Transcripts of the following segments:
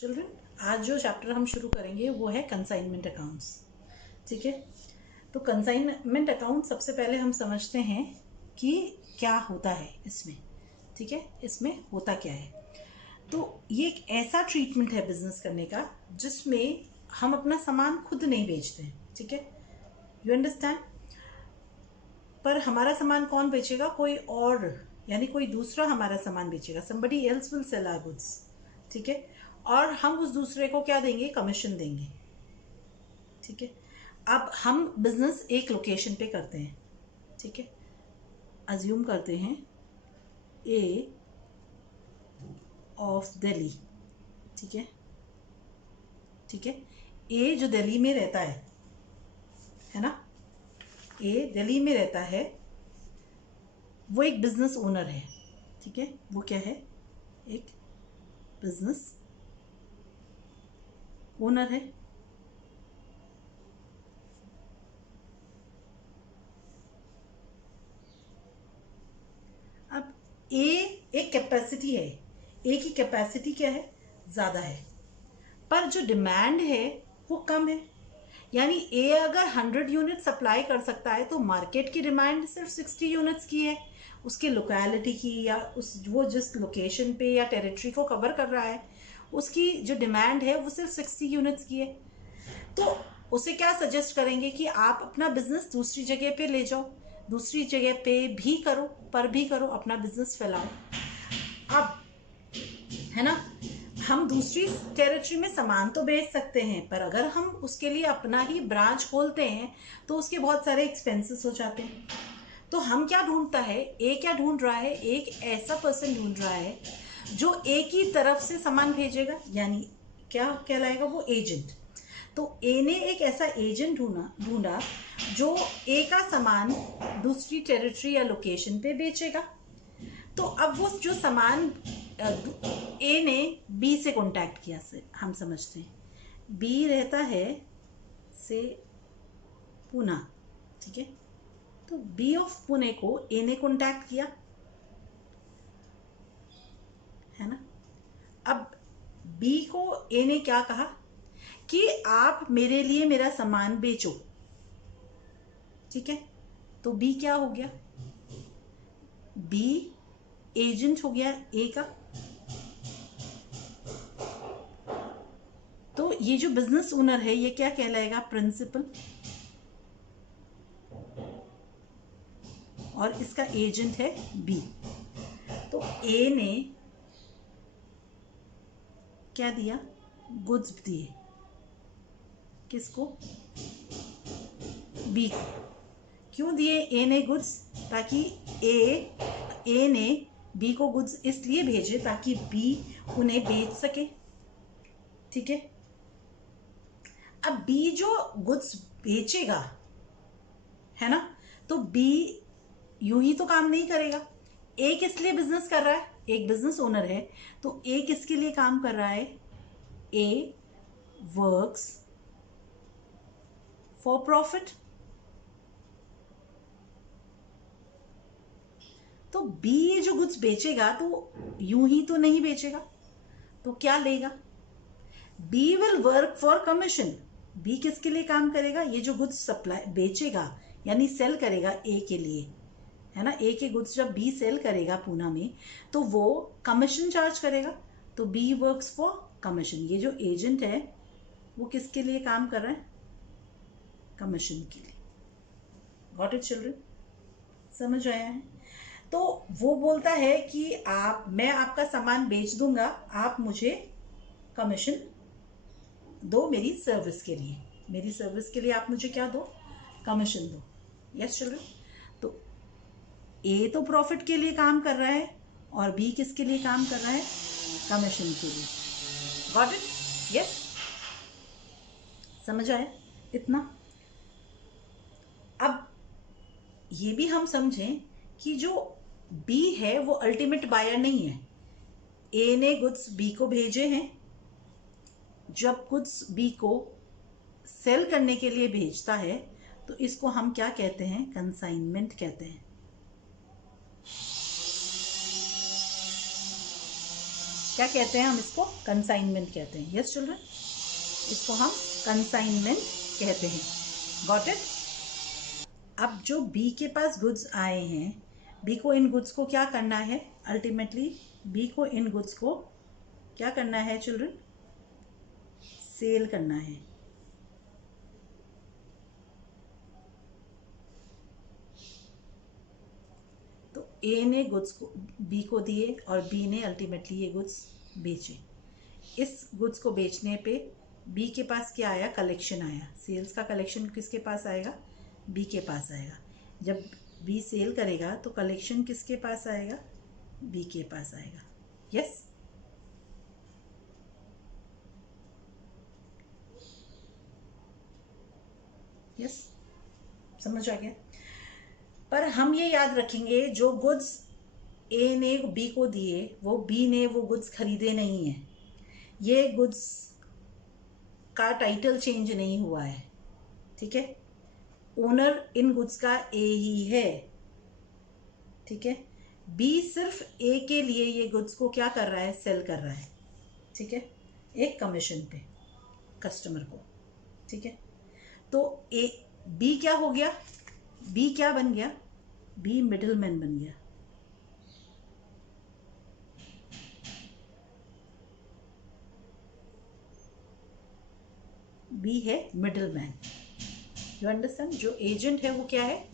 Children, आज जो chapter हम शुरू करेंगे वो है कंसाइनमेंट अकाउंट्स। ठीक है, तो कंसाइनमेंट अकाउंट सबसे पहले हम समझते हैं कि क्या होता है इसमें। ठीक है, इसमें होता क्या है। तो ये एक ऐसा ट्रीटमेंट है बिजनेस करने का जिसमें हम अपना सामान खुद नहीं बेचते हैं। ठीक है, यू अंडरस्टैंड। पर हमारा सामान कौन बेचेगा? कोई और, यानी कोई दूसरा हमारा सामान बेचेगा। somebody else will sell our goods। ठीक है, और हम उस दूसरे को क्या देंगे? कमीशन देंगे। ठीक है, अब हम बिजनेस एक लोकेशन पे करते हैं। ठीक है, अज्यूम करते हैं ए ऑफ दिल्ली। ठीक है, ठीक है, ए जो दिल्ली में रहता है ना, ए दिल्ली में रहता है, वो एक बिजनेस ओनर है। ठीक है, वो क्या है? एक बिजनेस ओनर है। अब ए एक कैपेसिटी है, ए की कैपेसिटी क्या है? ज़्यादा है, पर जो डिमांड है वो कम है। यानी ए अगर 100 यूनिट सप्लाई कर सकता है तो मार्केट की डिमांड सिर्फ 60 यूनिट्स की है। उसके लोकेलिटी की, या उस वो जिस लोकेशन पे या टेरिटरी को कवर कर रहा है उसकी जो डिमांड है वो सिर्फ 60 यूनिट्स की है। तो उसे क्या सजेस्ट करेंगे कि आप अपना बिजनेस दूसरी जगह पे ले जाओ, दूसरी जगह पे भी करो, पर भी करो, अपना बिजनेस फैलाओ। अब है ना, हम दूसरी टेरिटरी में सामान तो बेच सकते हैं, पर अगर हम उसके लिए अपना ही ब्रांच खोलते हैं तो उसके बहुत सारे एक्सपेंसेस हो जाते हैं। तो हम क्या ढूंढता है, ए क्या ढूंढ रहा है? एक ऐसा पर्सन ढूंढ रहा है जो ए की तरफ से सामान भेजेगा, यानी क्या कहलाएगा वो? एजेंट। तो ए ने एक ऐसा एजेंट ढूंढा जो ए का सामान दूसरी टेरिटरी या लोकेशन पे बेचेगा। तो अब वो जो सामान ए ने बी से कांटेक्ट किया, से हम समझते हैं बी रहता है से पुणे। ठीक है, तो बी ऑफ पुणे को ए ने कांटेक्ट किया, है ना। अब बी को ए ने क्या कहा कि आप मेरे लिए मेरा सामान बेचो। ठीक है, तो बी क्या हो गया? बी एजेंट हो गया ए का। तो ये जो बिजनेस ओनर है ये क्या कहलाएगा? प्रिंसिपल। और इसका एजेंट है बी। तो ए ने क्या दिया? गुड्स दिए। किसको? बी को। क्यों दिए ए ने गुड्स? ताकि ए ने बी को गुड्स इसलिए भेजे ताकि बी उन्हें बेच सके। ठीक है, अब बी जो गुड्स बेचेगा, है ना, तो बी यूं ही तो काम नहीं करेगा। ए किस लिए बिजनेस कर रहा है? एक बिजनेस ओनर है, तो ए किसके लिए काम कर रहा है? ए वर्क्स फॉर प्रॉफिट। तो बी जो गुड्स बेचेगा तो यूं ही तो नहीं बेचेगा, तो क्या लेगा? B will work for commission. B किसके लिए काम करेगा? ये जो गुड्स सप्लाई बेचेगा यानी सेल करेगा ए के लिए, है ना। ए के गुड्स जब बी सेल करेगा पूना में तो वो कमीशन चार्ज करेगा। तो बी वर्क्स फॉर कमीशन। ये जो एजेंट है वो किसके लिए काम कर रहा है? कमीशन के लिए। Got it children? समझ आया है? तो वो बोलता है कि मैं आपका सामान बेच दूंगा, आप मुझे कमीशन दो मेरी सर्विस के लिए। मेरी सर्विस के लिए आप मुझे क्या दो? कमीशन दो। Yes children? तो ए तो प्रॉफिट के लिए काम कर रहा है और बी किसके लिए काम कर रहा है? कमीशन के लिए। Got it? यस, समझ आया इतना? अब ये भी हम समझें कि जो बी है वो अल्टीमेट बायर नहीं है। ए ने गुड्स बी को भेजे हैं, जब गुड्स बी को सेल करने के लिए भेजता है तो इसको हम क्या कहते हैं? कंसाइनमेंट कहते हैं। क्या कहते हैं हम इसको? कंसाइनमेंट कहते हैं। यस चिल्ड्रन, इसको हम कंसाइनमेंट कहते हैं। Got it? अब जो बी के पास गुड्स आए हैं, बी को इन गुड्स को क्या करना है? अल्टीमेटली बी को इन गुड्स को क्या करना है चिल्ड्रन? सेल करना है। तो ए ने गुड्स को बी को दिए और बी ने अल्टीमेटली ये गुड्स बेचे। इस गुड्स को बेचने पे बी के पास क्या आया? कलेक्शन आया। सेल्स का कलेक्शन किसके पास आएगा? बी के पास आएगा। जब बी सेल करेगा तो कलेक्शन किसके पास आएगा? बी के पास आएगा। यस? यस, समझ आ गया? पर हम ये याद रखेंगे, जो गुड्स ए ने बी को दिए वो बी ने वो गुड्स खरीदे नहीं हैं। ये गुड्स का टाइटल चेंज नहीं हुआ है, ठीक है? ओनर इन गुड्स का ए ही है, ठीक है? बी सिर्फ ए के लिए ये गुड्स को क्या कर रहा है? सेल कर रहा है, ठीक है? एक कमीशन पे कस्टमर को, ठीक है? तो ए बी क्या हो गया? बी क्या बन गया? बी मिडलमैन बन गया। बी है मिडलमैन। You understand? जो एजेंट है वो क्या है?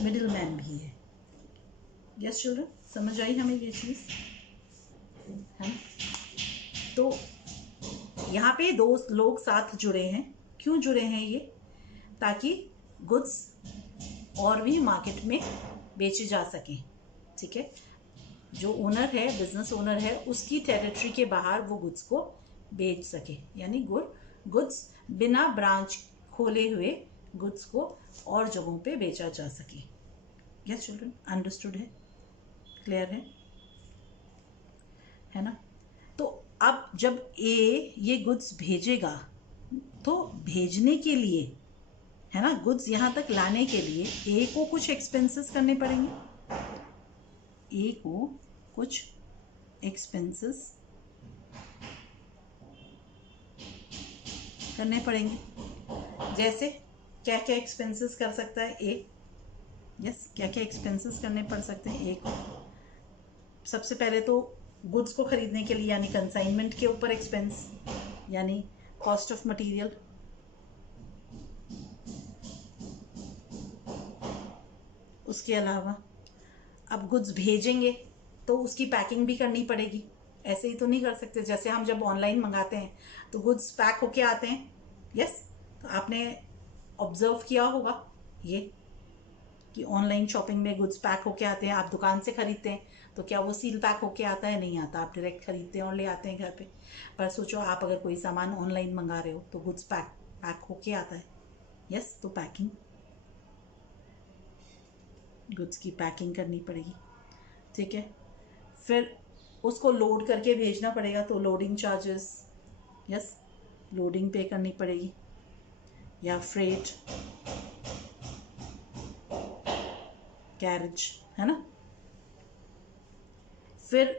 मिडलमैन भी है। यस चिल्ड्रन, समझ आई हमें ये चीज़? है? तो यहाँ पे दो लोग साथ जुड़े हैं। क्यों जुड़े हैं ये? ताकि गुड्स और भी मार्केट में बेचे जा सकें, ठीक है? जो ओनर है, बिजनेस ओनर है, उसकी टेरिटरी के बाहर वो गुड्स को बेच सके, यानी गुड्स बिना ब्रांच खोले हुए गुड्स को और जगहों पे बेचा जा सके। यस चिल्ड्रन, अंडरस्टूड है? क्लियर है ना? तो अब जब ए ये गुड्स भेजेगा तो भेजने के लिए, है ना, गुड्स यहाँ तक लाने के लिए ए को कुछ एक्सपेंसेस करने पड़ेंगे। ए को कुछ एक्सपेंसेस करने पड़ेंगे। जैसे क्या क्या एक्सपेंसेस कर सकता है ए? यस, क्या क्या एक्सपेंसेस करने पड़ सकते हैं ए को? सबसे पहले तो गुड्स को खरीदने के लिए, यानी कंसाइनमेंट के ऊपर एक्सपेंस, यानी कॉस्ट ऑफ मटेरियल। उसके अलावा अब गुड्स भेजेंगे तो उसकी पैकिंग भी करनी पड़ेगी। ऐसे ही तो नहीं कर सकते। जैसे हम जब ऑनलाइन मंगाते हैं तो गुड्स पैक होके आते हैं। यस, तो आपने ऑब्जर्व किया होगा ये कि ऑनलाइन शॉपिंग में गुड्स पैक होके आते हैं। आप दुकान से खरीदते हैं तो क्या वो सील पैक होके आता है? नहीं आता। आप डायरेक्ट खरीदते हैं और ले आते हैं घर पे। पर सोचो आप अगर कोई सामान ऑनलाइन मंगा रहे हो तो गुड्स पैक होके आता है। यस, तो पैकिंग, गुड्स की पैकिंग करनी पड़ेगी, ठीक है? फिर उसको लोड करके भेजना पड़ेगा, तो लोडिंग चार्जेस, यस, लोडिंग पे करनी पड़ेगी, या फ्रेट, कैरेज, है ना? फिर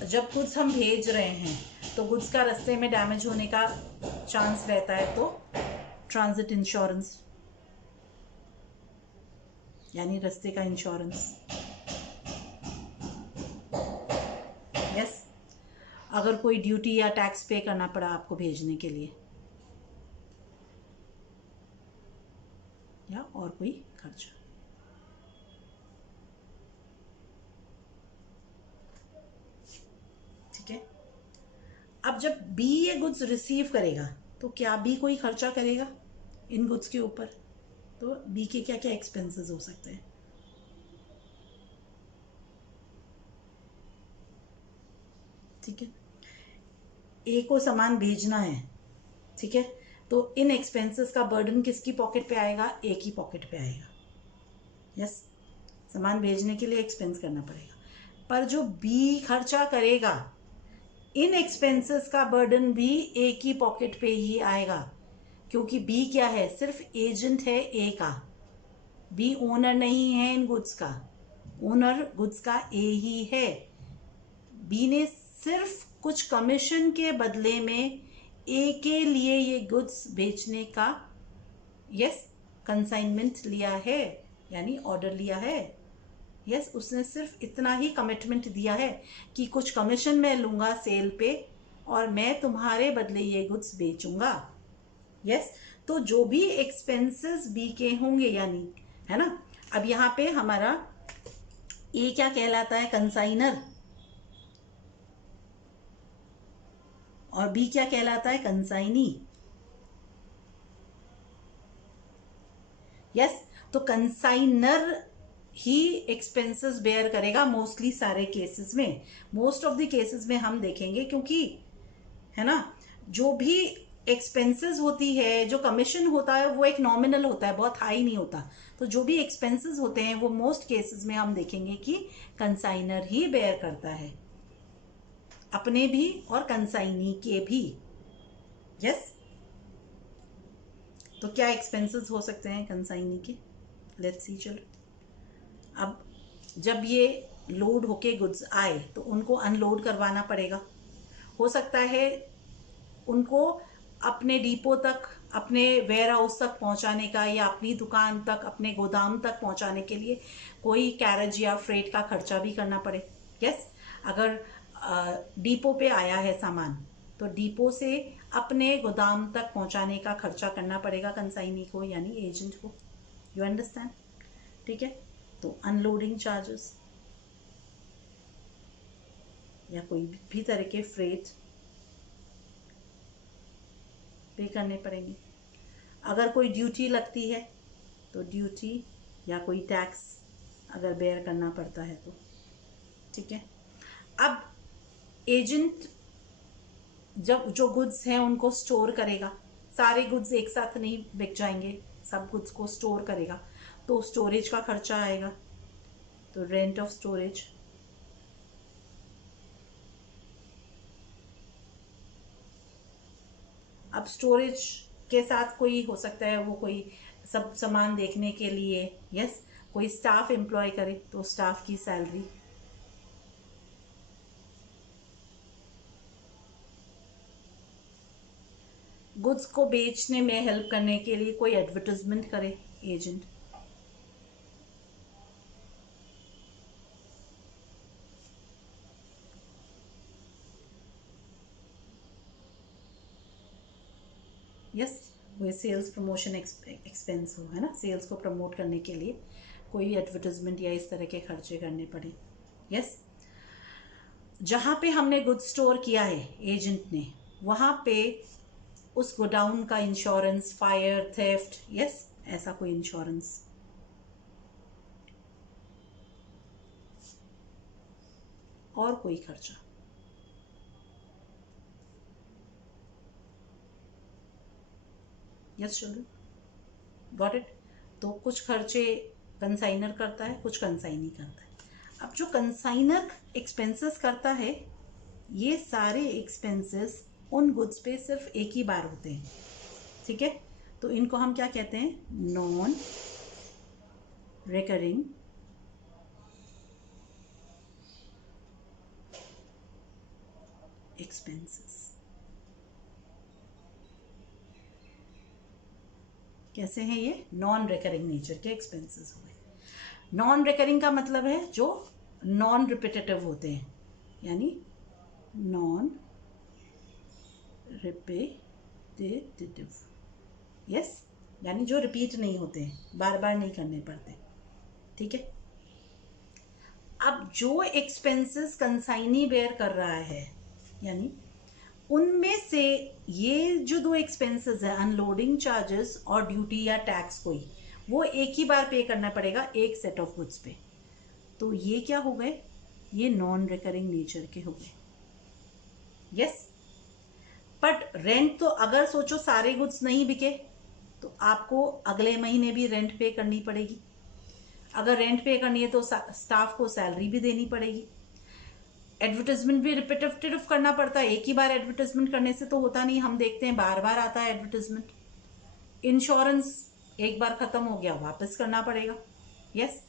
जब गुड्स हम भेज रहे हैं तो गुड्स का रास्ते में डैमेज होने का चांस रहता है, तो ट्रांजिट इंश्योरेंस, यानी रास्ते का इंश्योरेंस। यस, अगर कोई ड्यूटी या टैक्स पे करना पड़ा आपको भेजने के लिए, या और कोई खर्चा। ठीक है? अब जब बी ये गुड्स रिसीव करेगा तो क्या बी कोई खर्चा करेगा इन गुड्स के ऊपर? तो बी के क्या क्या एक्सपेंसेस हो सकते हैं? ठीक है, ए को सामान भेजना है, ठीक है? तो इन एक्सपेंसेस का बर्डन किसकी पॉकेट पे आएगा? ए की पॉकेट पे आएगा। यस, सामान भेजने के लिए एक्सपेंस करना पड़ेगा। पर जो बी खर्चा करेगा, इन एक्सपेंसेस का बर्डन भी ए की पॉकेट पे ही आएगा, क्योंकि बी क्या है? सिर्फ एजेंट है ए का। बी ओनर नहीं है इन गुड्स का। ओनर गुड्स का ए ही है। बी ने सिर्फ कुछ कमीशन के बदले में ए के लिए ये गुड्स बेचने का यस कंसाइनमेंट लिया है, यानी ऑर्डर लिया है। यस, उसने सिर्फ इतना ही कमिटमेंट दिया है कि कुछ कमीशन मैं लूँगा सेल पे और मैं तुम्हारे बदले ये गुड्स बेचूंगा। यस, तो जो भी एक्सपेंसेस बी के होंगे, यानी है ना, अब यहाँ पे हमारा ए क्या कहलाता है, कंसाइनर, और बी क्या कहलाता है, कंसाइनी। यस, तो कंसाइनर ही एक्सपेंसेस बेयर करेगा मोस्टली सारे केसेस में। मोस्ट ऑफ द केसेस में हम देखेंगे, क्योंकि है ना, जो भी एक्सपेंसेस होती है, जो कमीशन होता है वो एक नॉमिनल होता है, बहुत हाई नहीं होता। तो जो भी एक्सपेंसेस होते हैं वो मोस्ट केसेस में हम देखेंगे कि कंसाइनर ही बेयर करता है, अपने भी और कंसाइनी के भी। यस, तो क्या एक्सपेंसेस हो सकते हैं कंसाइनी के, लेट्स सी। चलो, अब जब ये लोड होके गुड्स आए तो उनको अनलोड करवाना पड़ेगा। हो सकता है उनको अपने डिपो तक, अपने वेयर हाउस तक पहुंचाने का, या अपनी दुकान तक, अपने गोदाम तक पहुंचाने के लिए कोई कैरेज या फ्रेट का खर्चा भी करना पड़े। यस, अगर डिपो पे आया है सामान तो डिपो से अपने गोदाम तक पहुंचाने का खर्चा करना पड़ेगा कंसाइनी को, यानी एजेंट को। You understand? ठीक है, तो अनलोडिंग चार्जेस या कोई भी तरह के फ्रेट पे करने पड़ेंगे। अगर कोई ड्यूटी लगती है तो ड्यूटी या कोई टैक्स अगर बेयर करना पड़ता है तो। ठीक है, अब एजेंट जब जो गुड्स हैं उनको स्टोर करेगा, सारे गुड्स एक साथ नहीं बिक जाएंगे, सब गुड्स को स्टोर करेगा, तो स्टोरेज का खर्चा आएगा, तो रेंट ऑफ स्टोरेज। अब स्टोरेज के साथ कोई हो सकता है वो कोई सब सामान देखने के लिए, यस, कोई स्टाफ एम्प्लॉय करे तो स्टाफ की सैलरी। गुड्स को बेचने में हेल्प करने के लिए कोई एडवर्टाइजमेंट करे एजेंट। यस, वो सेल्स प्रमोशन एक्सपेंस हो, है ना, सेल्स को प्रमोट करने के लिए कोई एडवर्टाइजमेंट या इस तरह के खर्चे करने पड़े। यस, जहाँ पे हमने गुड्स स्टोर किया है एजेंट ने, वहाँ पे उस गोडाउन का इंश्योरेंस, फायर, थेफ्ट, यस, ऐसा कोई इंश्योरेंस। और कोई खर्चा। यस चलो, गॉट इट। तो कुछ खर्चे कंसाइनर करता है, कुछ कंसाइनी करता है। अब जो कंसाइनर एक्सपेंसेस करता है, ये सारे एक्सपेंसेस उन गुड्स पे सिर्फ एक ही बार होते हैं। ठीक है, तो इनको हम क्या कहते हैं, नॉन रिकरिंग एक्सपेंसेस। कैसे हैं ये, नॉन रिकरिंग नेचर के एक्सपेंसेस हो गए। नॉन रिकरिंग का मतलब है जो नॉन रिपीटेटिव होते हैं, यानी नॉन रिपीटेटिव। यस, यानी जो रिपीट नहीं होते हैं, बार बार नहीं करने पड़ते। ठीक है, अब जो एक्सपेंसेस कंसाइनी बेयर कर रहा है, यानी उनमें से ये जो दो एक्सपेंसेस है, अनलोडिंग चार्जेस और ड्यूटी या टैक्स कोई, वो एक ही बार पे करना पड़ेगा एक सेट ऑफ गुड्स पे। तो ये क्या हो गए, ये नॉन रिकरिंग नेचर के हो गए। यस, बट रेंट तो अगर सोचो सारे गुड्स नहीं बिके तो आपको अगले महीने भी रेंट पे करनी पड़ेगी। अगर रेंट पे करनी है तो स्टाफ को सैलरी भी देनी पड़ेगी। एडवर्टाइजमेंट भी रिपीटेटिव करना पड़ता है, एक ही बार एडवर्टाइजमेंट करने से तो होता नहीं, हम देखते हैं बार बार आता है एडवर्टाइजमेंट। इंश्योरेंस एक बार खत्म हो गया वापस करना पड़ेगा। यस,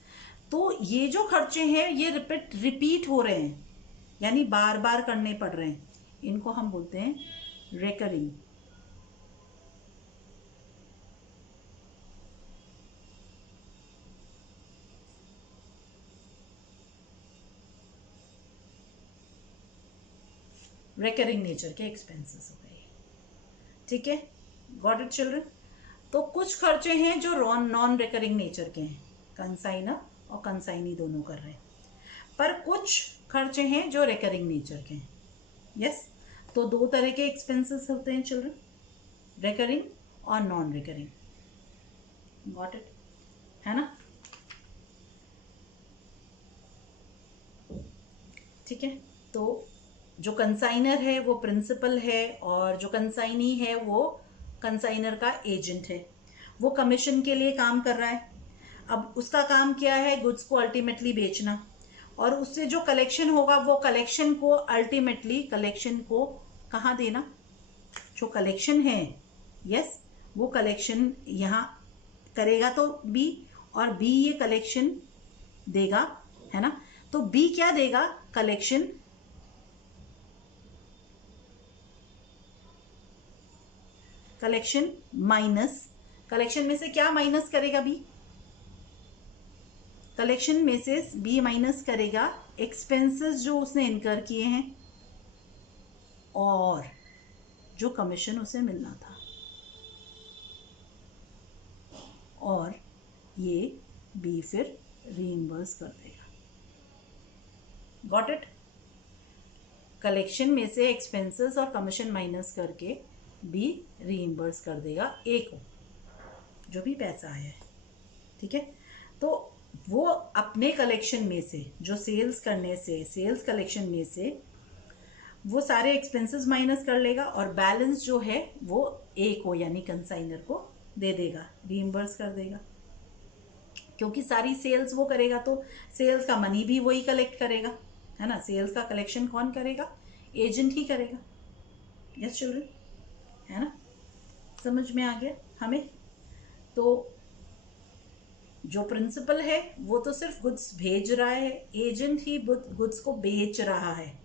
तो ये जो खर्चे हैं ये रिपीट हो रहे हैं, यानी बार बार करने पड़ रहे हैं। इनको हम बोलते हैं रेकरिंग। रेकरिंग नेचर के एक्सपेंसेस हो गए, ठीक है। Got it children. तो कुछ खर्चे हैं जो नॉन रेकरिंग नेचर के हैं, कंसाइनर और कंसाइनी दोनों कर रहे हैं, पर कुछ खर्चे हैं जो रेकरिंग नेचर के हैं। यस, तो दो तरह के एक्सपेंसेस होते हैं चिल्ड्रन, रेकरिंग और नॉन रेकरिंग। गॉट इट, है ना, ठीक है। तो जो कंसाइनर है वो प्रिंसिपल है, और जो कंसाइनी है वो कंसाइनर का एजेंट है। वो कमीशन के लिए काम कर रहा है। अब उसका काम क्या है, गुड्स को अल्टीमेटली बेचना, और उससे जो कलेक्शन होगा वो कलेक्शन को अल्टीमेटली कलेक्शन को कहाँ देना, जो कलेक्शन है, यस, वो कलेक्शन यहाँ करेगा तो बी, और बी ये कलेक्शन देगा, है ना। तो बी क्या देगा, कलेक्शन, कलेक्शन माइनस, कलेक्शन में से क्या माइनस करेगा बी, कलेक्शन में से बी माइनस करेगा एक्सपेंसेस जो उसने इनकर किए हैं और जो कमीशन उसे मिलना था, और ये बी फिर रीइंबर्स कर देगा। Got it. कलेक्शन में से एक्सपेंसेस और कमीशन माइनस करके बी रीइंबर्स कर देगा ए को, जो भी पैसा आया है, ठीक है। तो वो अपने कलेक्शन में से, जो सेल्स करने से, सेल्स कलेक्शन में से वो सारे एक्सपेंसेस माइनस कर लेगा, और बैलेंस जो है वो ए को यानी कंसाइनर को दे देगा, रीइंबर्स कर देगा। क्योंकि सारी सेल्स वो करेगा तो सेल्स का मनी भी वही कलेक्ट करेगा, है ना। सेल्स का कलेक्शन कौन करेगा, एजेंट ही करेगा। यस चिल्ड्रन, है ना, समझ में आ गया हमें। तो जो प्रिंसिपल है वो तो सिर्फ गुड्स भेज रहा है, एजेंट ही गुड्स को बेच रहा है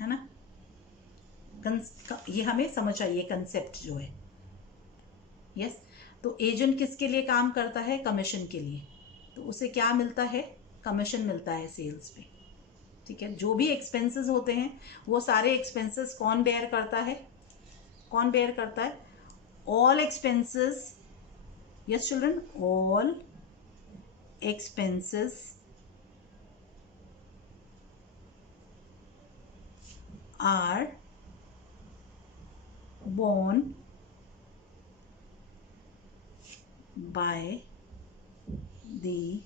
ना। ये हमें समझ आइए कंसेप्ट जो है। यस, तो एजेंट किसके लिए काम करता है, कमीशन के लिए, तो उसे क्या मिलता है, कमीशन मिलता है सेल्स पे, ठीक है। जो भी एक्सपेंसेस होते हैं वो सारे एक्सपेंसेस कौन बेयर करता है, कौन बेयर करता है, all expenses, yes children, all expenses are borne by the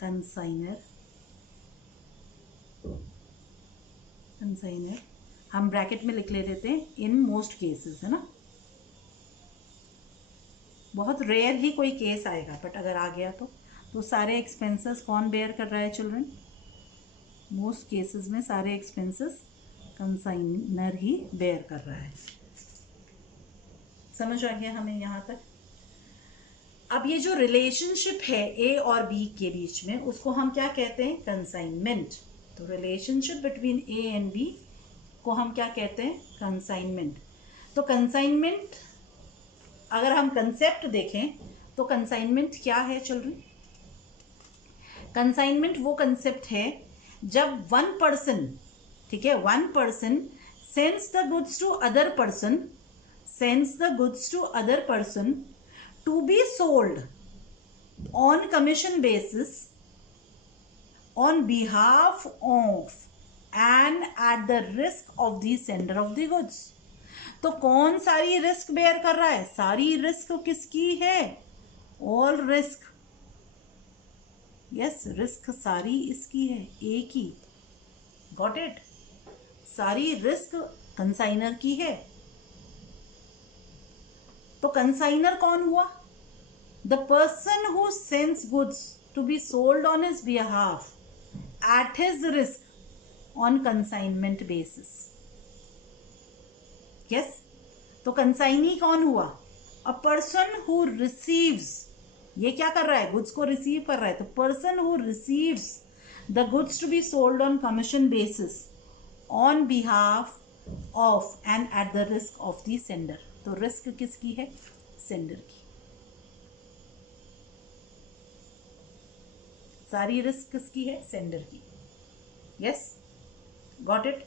consignor, हम ब्रैकेट में लिख ले देते हैं इन मोस्ट केसेस, है ना। बहुत रेयर ही कोई केस आएगा, बट अगर आ गया तो सारे एक्सपेंसेस कौन बेयर कर रहा है चिल्ड्रन, मोस्ट केसेस में सारे एक्सपेंसेस कंसाइनर ही बेयर कर रहा है। समझ आ गया हमें यहाँ तक। अब ये जो रिलेशनशिप है ए और बी के बीच में, उसको हम क्या कहते हैं, कंसाइनमेंट। तो relationship between A and B को हम क्या कहते हैं, कंसाइनमेंट। तो कंसाइनमेंट अगर हम कंसेप्ट देखें तो कंसाइनमेंट क्या है चिल्ड्रन, कंसाइनमेंट वो कंसेप्ट है जब वन पर्सन, ठीक है, one person sends the goods to other person, sends the goods to other person to be sold on commission basis on behalf of and at the risk of the sender of the goods। तो कौन सारी risk bear कर रहा है, सारी risk किसकी है, all risk, yes, risk सारी इसकी है, ए की। गॉट इट, सारी रिस्क कंसाइनर की है। तो कंसाइनर कौन हुआ, the person who sends goods to be sold on his behalf at his risk on consignment basis. Yes, तो कंसाइनी कौन हुआ, अ पर्सन हु रिसीव्स, ये क्या कर रहा है, गुड्स को रिसीव कर रहा है, तो person who receives the goods to be sold on commission basis on behalf of and at the risk of the sender. तो रिस्क किसकी है? सेंडर की। सारी रिस्क किसकी है? सेंडर की। Yes, got it?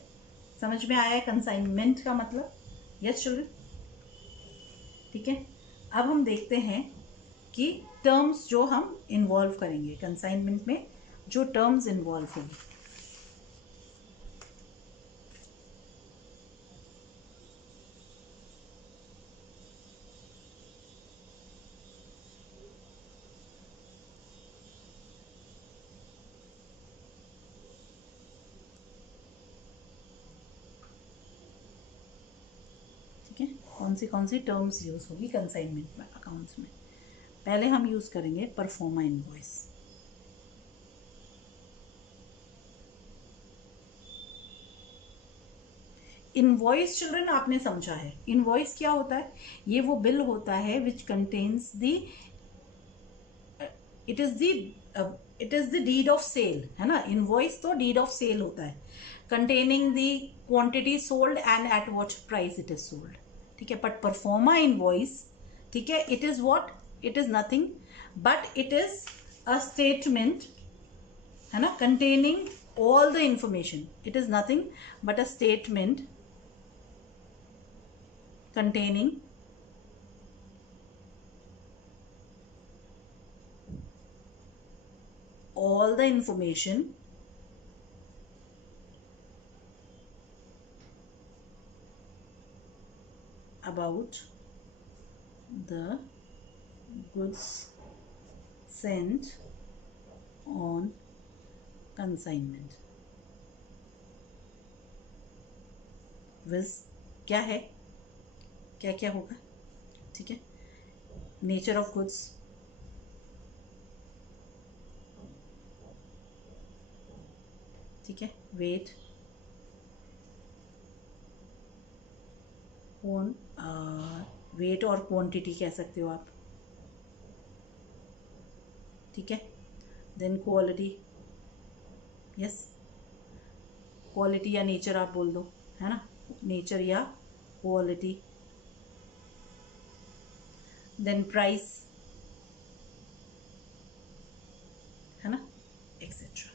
समझ में आया है कंसाइनमेंट का मतलब? यस चिल्ड्रन, ठीक है। अब हम देखते हैं कि टर्म्स जो हम इन्वॉल्व करेंगे कंसाइनमेंट में, जो टर्म्स इन्वॉल्व होंगी। ठीक है, कौन सी टर्म्स यूज होगी कंसाइनमेंट में, अकाउंट्स में? पहले हम यूज करेंगे परफॉर्मा इनवॉइस। इनवॉइस चिल्ड्रन आपने समझा है, इनवॉइस क्या होता है? ये वो बिल होता है which contains the it is the deed of sale, है ना। इनवॉइस तो डीड ऑफ सेल होता है, containing the quantity sold and at what price it is sold. ठीक है, बट परफॉर्मा इनवॉइस, ठीक है, it is what? It is nothing but it is a statement, है ना, containing all the information. It is nothing but a statement containing all the information about the goods sent on consignment. Vij क्या है? क्या क्या होगा? ठीक है, nature of goods, ठीक है, वेट, वेट और क्वांटिटी कह सकते हो आप, ठीक है। देन क्वालिटी, यस, क्वालिटी या नेचर आप बोल दो, है ना, नेचर या क्वालिटी। देन प्राइस, है ना, एक्सेट्रा।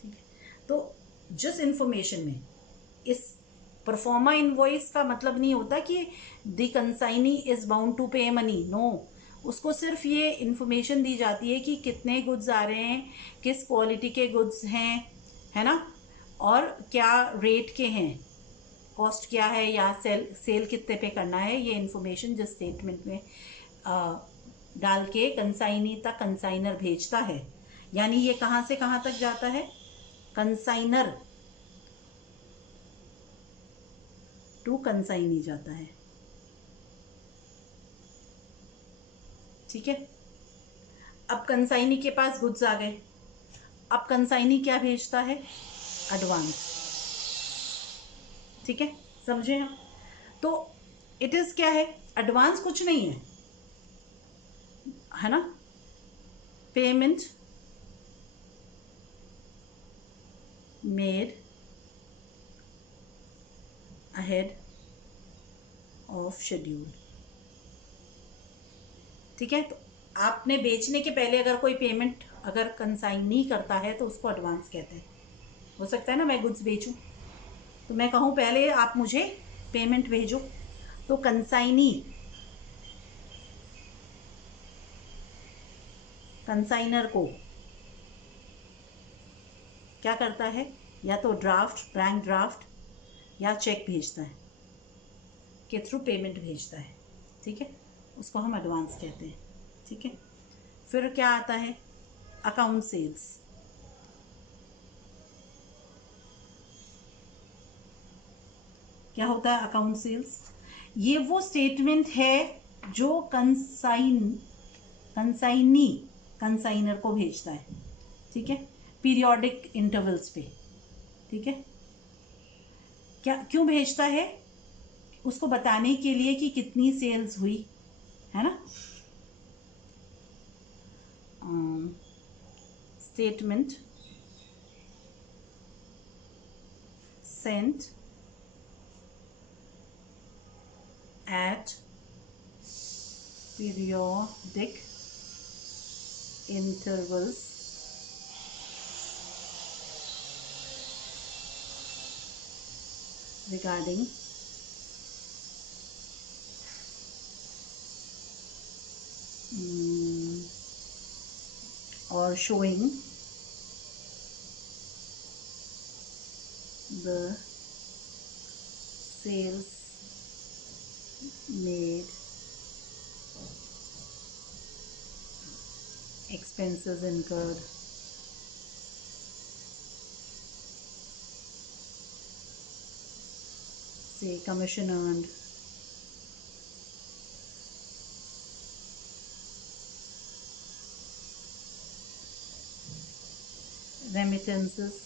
ठीक है, तो जिस इंफॉर्मेशन में, इस परफॉर्मा इनवॉइस का मतलब नहीं होता कि the consignee is bound to pay money, no. उसको सिर्फ ये इंफॉर्मेशन दी जाती है कि कितने गुड्स आ रहे हैं, किस क्वालिटी के गुड्स हैं, है ना, और क्या रेट के हैं, कॉस्ट क्या है, या सेल कितने पे करना है। ये इंफॉर्मेशन जिस स्टेटमेंट में डाल के कंसाइनी तक कंसाइनर भेजता है, यानी ये कहाँ से कहाँ तक जाता है? कंसाइनर टू कंसाइनी जाता है। ठीक है, अब कंसाइनी के पास गुड्स आ गए, अब कंसाइनी क्या भेजता है? एडवांस। ठीक है, समझे हम? तो इट इज क्या है? एडवांस कुछ नहीं है ना, payment made ahead of schedule. ठीक है, तो आपने बेचने के पहले अगर कोई पेमेंट अगर कंसाइन नहीं करता है तो उसको एडवांस कहते हैं। हो सकता है ना मैं गुड्स बेचूं तो मैं कहूं पहले आप मुझे पेमेंट भेजो, तो कंसाइनी, कंसाइनर को क्या करता है? या तो ड्राफ्ट, बैंक ड्राफ्ट या चेक भेजता है, के थ्रू पेमेंट भेजता है। ठीक है, उसको हम एडवांस कहते हैं। ठीक है, फिर क्या आता है? Account sales. क्या होता है अकाउंट सेल्स? ये वो स्टेटमेंट है जो कंसाइनी कंसाइनर को भेजता है। ठीक है, पीरियोडिक इंटरवल्स पे। ठीक है, क्या क्यों भेजता है? उसको बताने के लिए कि कितनी सेल्स हुई, है ना। statement sent at periodic intervals regarding or showing the sales made, expenses incurred, say commission earned, remittances,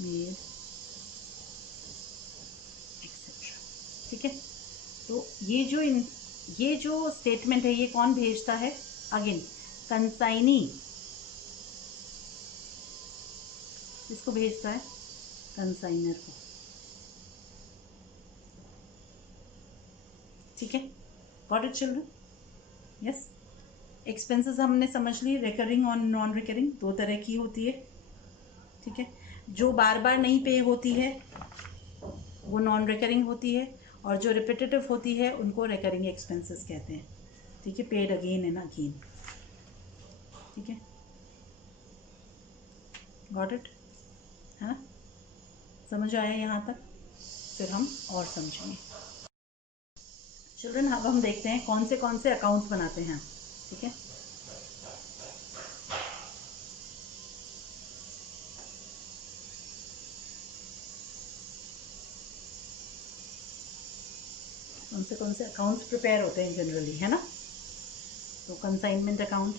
made, etc. ठीक है। तो ये जो स्टेटमेंट है ये कौन भेजता है? अगेन कंसाइनी किसको भेजता है? कंसाइनर को। ठीक है, got it children? Yes. Expenses हमने समझ ली, रिकरिंग और नॉन रिकरिंग दो तरह की होती है। ठीक है, जो बार बार नहीं पे होती है वो नॉन रिकरिंग होती है, और जो रिपीटेटिव होती है उनको रिकरिंग एक्सपेंसेस कहते हैं। ठीक है, पेड अगेन एंड अगेन। ठीक है, गॉट इट? है ना? समझ आया यहाँ तक? फिर हम और समझेंगे। चिल्ड्रन अब हम देखते हैं कौन से अकाउंट्स बनाते हैं। ठीक है, कौन से अकाउंट्स प्रिपेयर होते हैं जनरली, है ना? तो कंसाइनमेंट अकाउंट,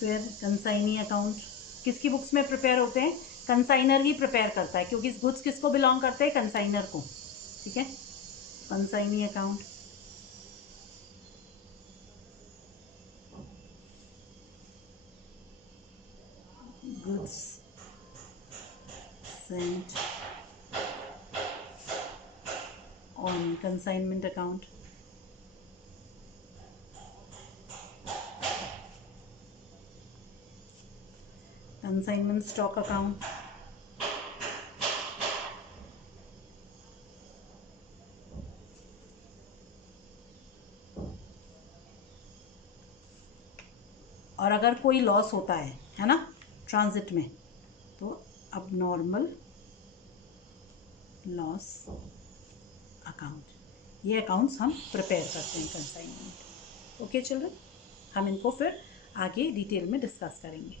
फिर कंसाइनी अकाउंट किसकी बुक्स में प्रिपेयर होते हैं? कंसाइनर ही प्रिपेयर करता है, क्योंकि गुड्स किसको बिलोंग करते हैं? कंसाइनर को। ठीक है, consignee account, goods Saint on consignment account, consignment stock account, और अगर कोई लॉस होता है ना ट्रांजिट में, तो अब नॉर्मल लॉस अकाउंट। ये अकाउंट्स हम प्रिपेयर करते हैं कंसाइनमेंट। ओके चिल्ड्रन, हम इनको फिर आगे डिटेल में डिस्कस करेंगे।